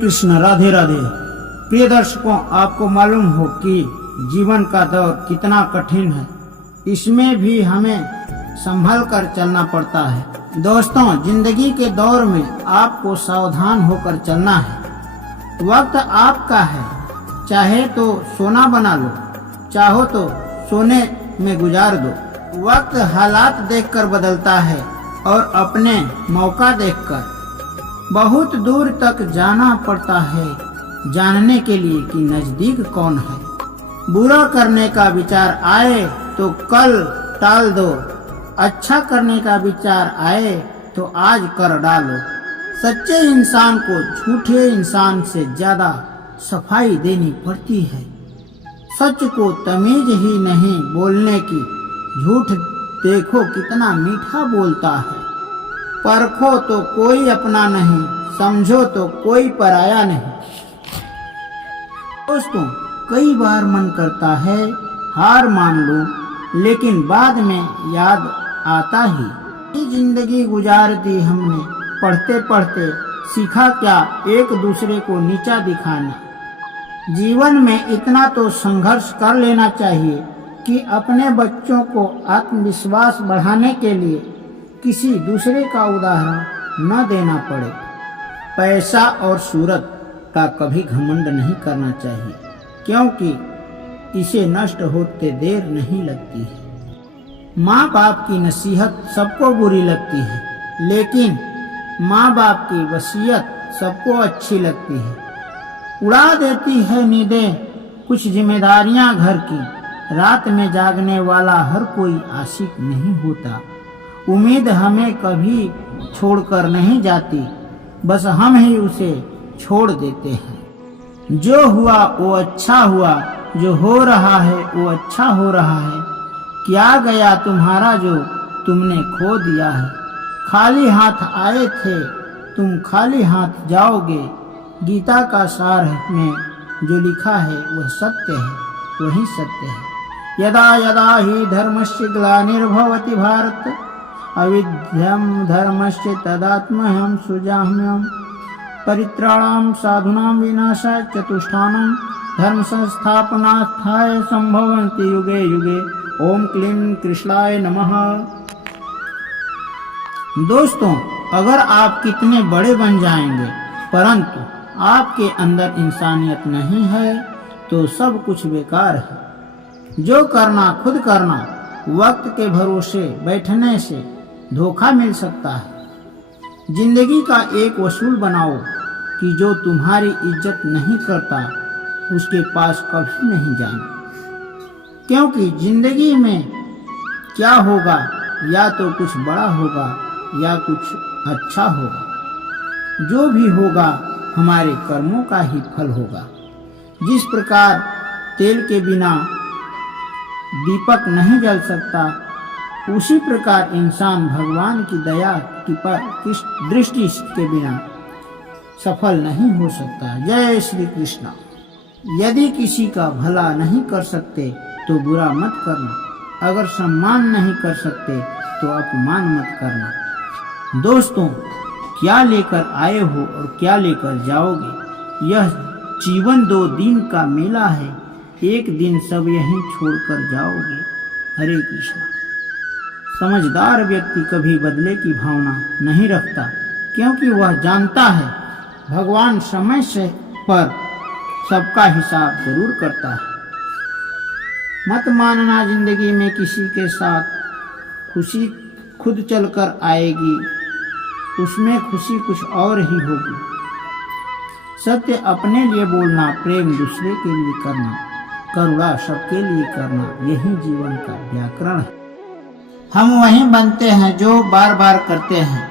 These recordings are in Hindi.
कृष्ण, राधे राधे। प्रिय दर्शकों, आपको मालूम हो कि जीवन का दौर कितना कठिन है। इसमें भी हमें संभल कर चलना पड़ता है। दोस्तों, जिंदगी के दौर में आपको सावधान होकर चलना है। वक्त आपका है, चाहे तो सोना बना लो, चाहो तो सोने में गुजार दो। वक्त हालात देखकर बदलता है और अपने मौका देखकर। बहुत दूर तक जाना पड़ता है जानने के लिए कि नजदीक कौन है। बुरा करने का विचार आए तो कल टाल दो, अच्छा करने का विचार आए तो आज कर डालो। सच्चे इंसान को झूठे इंसान से ज्यादा सफाई देनी पड़ती है। सच को तमीज ही नहीं बोलने की, झूठ देखो कितना मीठा बोलता है। परखो तो कोई अपना नहीं, समझो तो कोई पराया नहीं। दोस्तों, कई बार मन करता है हार मान लूं, लेकिन बाद में याद आता ही जिंदगी गुजार दी हमने। पढ़ते पढ़ते सीखा क्या एक दूसरे को नीचा दिखाना। जीवन में इतना तो संघर्ष कर लेना चाहिए कि अपने बच्चों को आत्मविश्वास बढ़ाने के लिए किसी दूसरे का उदाहरण न देना पड़े। पैसा और सूरत का कभी घमंड नहीं करना चाहिए, क्योंकि इसे नष्ट होते देर नहीं लगती है। माँ बाप की नसीहत सबको बुरी लगती है, लेकिन माँ बाप की वसीयत सबको अच्छी लगती है। उड़ा देती है नींदें कुछ जिम्मेदारियां घर की। रात में जागने वाला हर कोई आशिक नहीं होता। उम्मीद हमें कभी छोड़कर नहीं जाती, बस हम ही उसे छोड़ देते हैं। जो हुआ वो अच्छा हुआ, जो हो रहा है वो अच्छा हो रहा है। क्या गया तुम्हारा जो तुमने खो दिया है। खाली हाथ आए थे तुम खाली हाथ जाओगे। गीता का सार में जो लिखा है वह सत्य है, वही सत्य है। यदा यदा ही धर्मस्य ग्लानिर्भवति भारत, अविद्यम धर्मस्य तदात्महं सृजाम्यहम्। परित्राणां साधूनां विनाशाय चतुष्टानं धर्म संस्थापनार्थाय संभवन्ति युगे युगे। ओम क्लीं कृष्णाय नमः। दोस्तों, अगर आप कितने बड़े बन जाएंगे, परंतु आपके अंदर इंसानियत नहीं है तो सब कुछ बेकार है। जो करना खुद करना। वक्त के भरोसे बैठने से धोखा मिल सकता है। जिंदगी का एक वसूल बनाओ कि जो तुम्हारी इज्जत नहीं करता उसके पास कभी नहीं जाना, क्योंकि जिंदगी में क्या होगा, या तो कुछ बड़ा होगा या कुछ अच्छा होगा। जो भी होगा हमारे कर्मों का ही फल होगा। जिस प्रकार तेल के बिना दीपक नहीं जल सकता, उसी प्रकार इंसान भगवान की दया की दृष्टि के बिना सफल नहीं हो सकता। जय श्री कृष्ण। यदि किसी का भला नहीं कर सकते तो बुरा मत करना। अगर सम्मान नहीं कर सकते तो अपमान मत करना। दोस्तों, क्या लेकर आए हो और क्या लेकर जाओगे। यह जीवन 2 दिन का मेला है, एक दिन सब यहीं छोड़कर जाओगे। हरे कृष्णा। समझदार व्यक्ति कभी बदले की भावना नहीं रखता, क्योंकि वह जानता है भगवान समय से पर सबका हिसाब जरूर करता है। मत मानना जिंदगी में किसी के साथ खुशी खुद चलकर आएगी, उसमें खुशी कुछ और ही होगी। सत्य अपने लिए बोलना, प्रेम दूसरे के लिए करना, करुणा सबके लिए करना, यही जीवन का व्याकरण है। हम वही बनते हैं जो बार बार करते हैं।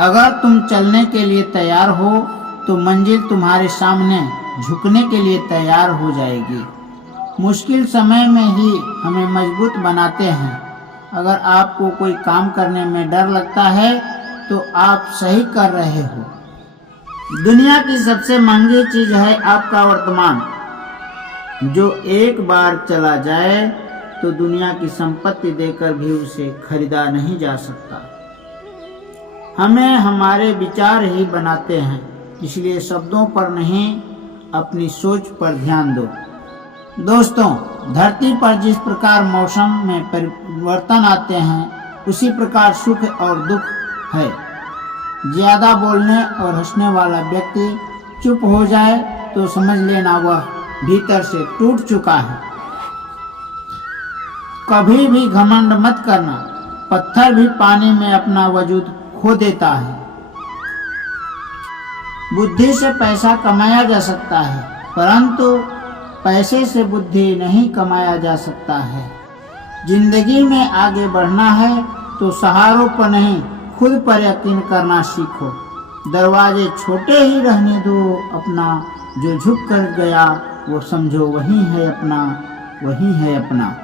अगर तुम चलने के लिए तैयार हो तो मंजिल तुम्हारे सामने झुकने के लिए तैयार हो जाएगी। मुश्किल समय में ही हमें मजबूत बनाते हैं। अगर आपको कोई काम करने में डर लगता है तो आप सही कर रहे हो। दुनिया की सबसे महंगी चीज है आपका वर्तमान, जो एक बार चला जाए तो दुनिया की संपत्ति देकर भी उसे खरीदा नहीं जा सकता। हमें हमारे विचार ही बनाते हैं, इसलिए शब्दों पर नहीं, अपनी सोच पर ध्यान दो। दोस्तों, धरती पर जिस प्रकार मौसम में परिवर्तन आते हैं, उसी प्रकार सुख और दुख है। ज्यादा बोलने और हंसने वाला व्यक्ति चुप हो जाए तो समझ लेना वह भीतर से टूट चुका है। कभी भी घमंड मत करना, पत्थर भी पानी में अपना वजूद खो देता है। बुद्धि से पैसा कमाया जा सकता है, परंतु पैसे से बुद्धि नहीं कमाया जा सकता है। जिंदगी में आगे बढ़ना है तो सहारों पर नहीं, खुद पर यकीन करना सीखो। दरवाजे छोटे ही रहने दो अपना, जो झुक कर गया वो समझो वही है अपना, वही है अपना।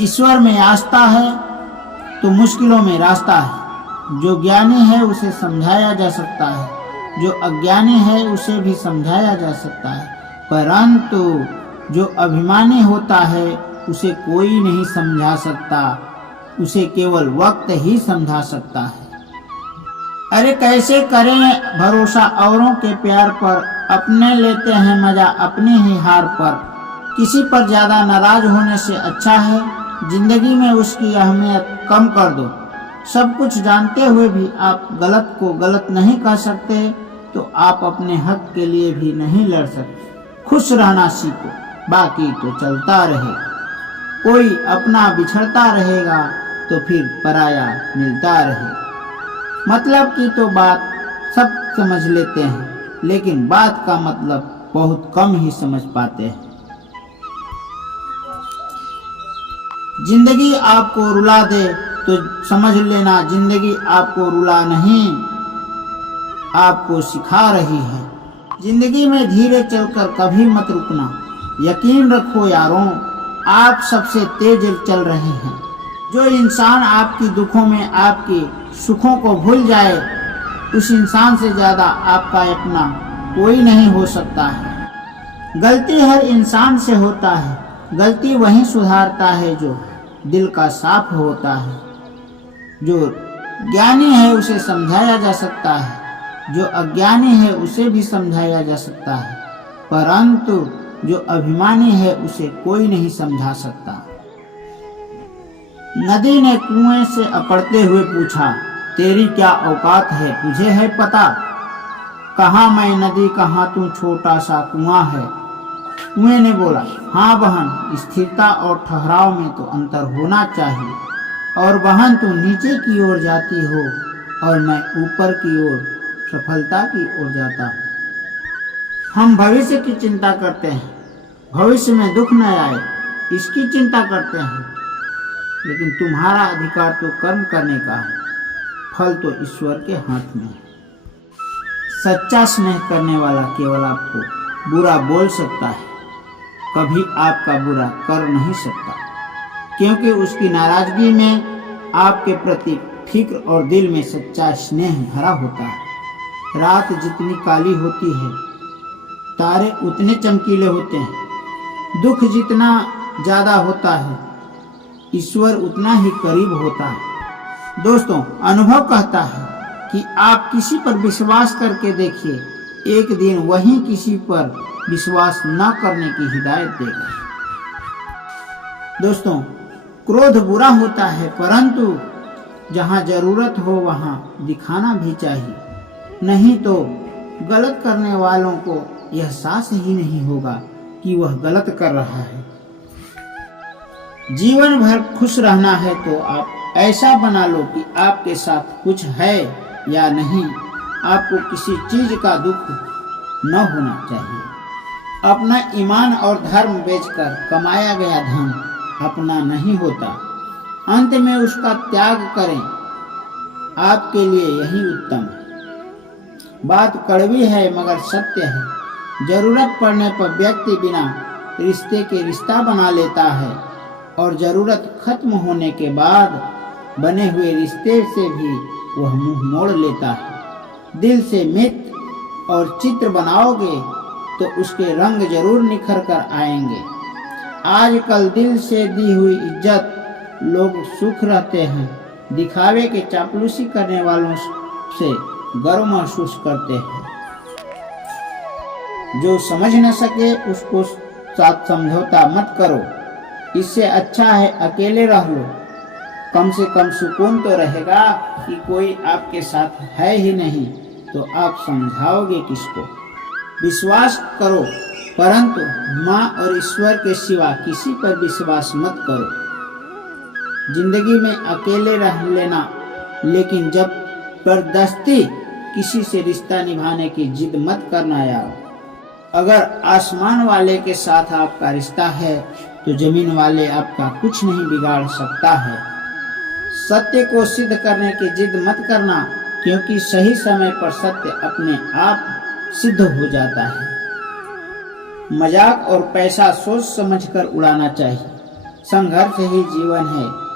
ईश्वर में आस्था है तो मुश्किलों में रास्ता है। जो ज्ञानी है उसे समझाया जा सकता है, जो अज्ञानी है उसे भी समझाया जा सकता है, परंतु जो अभिमानी होता है उसे कोई नहीं समझा सकता, उसे केवल वक्त ही समझा सकता है। अरे कैसे करें भरोसा औरों के प्यार पर, अपने लेते हैं मजा अपनी ही हार पर। किसी पर ज्यादा नाराज होने से अच्छा है जिंदगी में उसकी अहमियत कम कर दो। सब कुछ जानते हुए भी आप गलत को गलत नहीं कह सकते तो आप अपने हक के लिए भी नहीं लड़ सकते। खुश रहना सीखो, बाकी तो चलता रहे। कोई अपना बिछड़ता रहेगा तो फिर पराया मिलता रहे। मतलब की तो बात सब समझ लेते हैं, लेकिन बात का मतलब बहुत कम ही समझ पाते हैं। जिंदगी आपको रुला दे तो समझ लेना जिंदगी आपको रुला नहीं, आपको सिखा रही है। जिंदगी में धीरे चलकर कभी मत रुकना। यकीन रखो यारों, आप सबसे तेज चल रहे हैं। जो इंसान आपकी दुखों में आपके सुखों को भूल जाए, उस इंसान से ज्यादा आपका अपना कोई नहीं हो सकता है। गलती हर इंसान से होता है, गलती वही सुधारता है जो दिल का साफ होता है। जो ज्ञानी है उसे समझाया जा सकता है, जो अज्ञानी है उसे भी समझाया जा सकता है, परंतु जो अभिमानी है उसे कोई नहीं समझा सकता। नदी ने कुएं से अपड़ते हुए पूछा, तेरी क्या औकात है, तुझे है पता? कहाँ मैं नदी, कहाँ तू छोटा सा कुआं है। कुएं ने बोला, हाँ बहन, स्थिरता और ठहराव में तो अंतर होना चाहिए। और बहन तू नीचे की ओर जाती हो और मैं ऊपर की ओर सफलता की ओर जाता हूँ। हम भविष्य की चिंता करते हैं, भविष्य में दुख न आए इसकी चिंता करते हैं, लेकिन तुम्हारा अधिकार तो कर्म करने का है, फल तो ईश्वर के हाथ में है। सच्चा स्नेह करने वाला केवल आपको बुरा बोल सकता है, कभी आपका बुरा कर नहीं सकता, क्योंकि उसकी नाराजगी में आपके प्रति फिक्र और दिल में सच्चा स्नेह भरा होता है। रात जितनी काली होती है, तारे उतने चमकीले होते हैं। दुख जितना ज्यादा होता है, ईश्वर उतना ही करीब होता है। दोस्तों, अनुभव कहता है कि आप किसी पर विश्वास करके देखिए, एक दिन वही किसी पर विश्वास न करने की हिदायत देगा। दोस्तों, क्रोध बुरा होता है, परंतु जहाँ जरूरत हो वहाँ दिखाना भी चाहिए, नहीं तो गलत करने वालों को एहसास ही नहीं होगा कि वह गलत कर रहा है। जीवन भर खुश रहना है तो आप ऐसा बना लो कि आपके साथ कुछ है या नहीं, आपको किसी चीज का दुख न होना चाहिए। अपना ईमान और धर्म बेचकर कमाया गया धन अपना नहीं होता, अंत में उसका त्याग करें, आपके लिए यही उत्तम है। बात कड़वी है मगर सत्य है। जरूरत पड़ने पर व्यक्ति बिना रिश्ते के रिश्ता बना लेता है और जरूरत खत्म होने के बाद बने हुए रिश्ते से भी वह मुंह मोड़ लेता है। दिल से मित्र और चित्र बनाओगे तो उसके रंग जरूर निखर कर आएंगे। आजकल दिल से दी हुई इज्जत लोग सुख रहते हैं, दिखावे के चापलूसी करने वालों से गर्व महसूस करते हैं। जो समझ न सके उसको साथ समझौता मत करो। इससे अच्छा है अकेले रह लो, कम से कम सुकून तो रहेगा कि कोई आपके साथ है ही नहीं, तो आप समझाओगे किसको। विश्वास करो, परंतु माँ और ईश्वर के सिवा किसी पर विश्वास मत करो। जिंदगी में अकेले रह लेना, लेकिन जबरदस्ती किसी से रिश्ता निभाने की जिद मत करना यार। अगर आसमान वाले के साथ आपका रिश्ता है तो जमीन वाले आपका कुछ नहीं बिगाड़ सकता है। सत्य को सिद्ध करने की जिद मत करना, क्योंकि सही समय पर सत्य अपने आप सिद्ध हो जाता है। मजाक और पैसा सोच समझकर उड़ाना चाहिए। संघर्ष ही जीवन है।